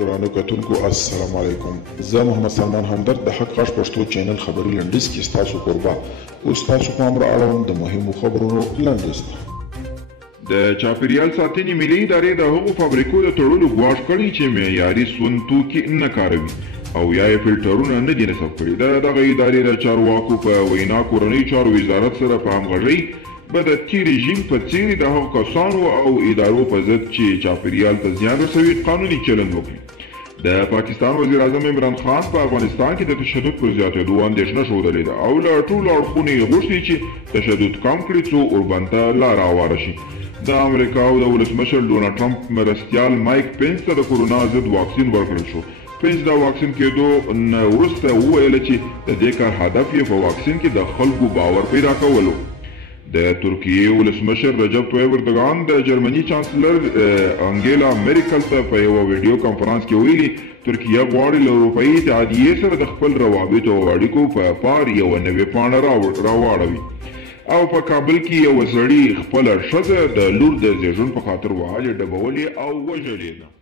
درانو کتونکو السلام علیکم. زه محمد سلمان همدرد د حق غږ پښتو چینل خبري لنډیز کې ستاسو قربا اوس تاسو پام را اړوم د مهمو خبرونو لنډیز ته. د چاپیریال ساتنې ملي ادارې د هغو فابریکو د تړلو ګواښ کړی چې معیاري سون توکي نه کاروي او یا یې فلټرونه نه دي نصب کړي. د دغه ادارې د چارواکو په وینا کورنۍ چارو وزارت سره په همغږۍ به د تیر رژیم په څیر د هغو کسانو او ادارو په ضد چې چاپیریال ته زیان رسوي قانوني چلند وکړي. د پاکستان وزیر اعظم عمران خان په افغانستان کې د تشدد پر زیاتېدو اندېښنه ښودلې ده او له ټولو اړخونو یې غوښتي چې تشدد کم کړي څو اوربند ته لاره هواره شي. د امریکا او د ولسمشر ډونالډ ټرمپ مرستیال مایک پینس ته د کورونا ضد واکسین ورکړل شو. پینس د واکسین کېدو نه وروسته وویل چې د دې کار هدف یې په واکسین کې د خلکو باور پیدا کول و. د ترکیې ولسمشر رجب طیب اردوغان د جرمني چانسلر انګیلا میرکل ته په یوه ویډیو کانفرنس کې ویلي ترکیه غواړي له اروپایي اتحادیې سره د خپل روابطو او اړیکو په پار یوه نوې پاڼه راواړوي. او په کابل کې یوه سړي خپله ښځه د لور د زیږون په خاطر وهلې ډبولې او وژلې ده.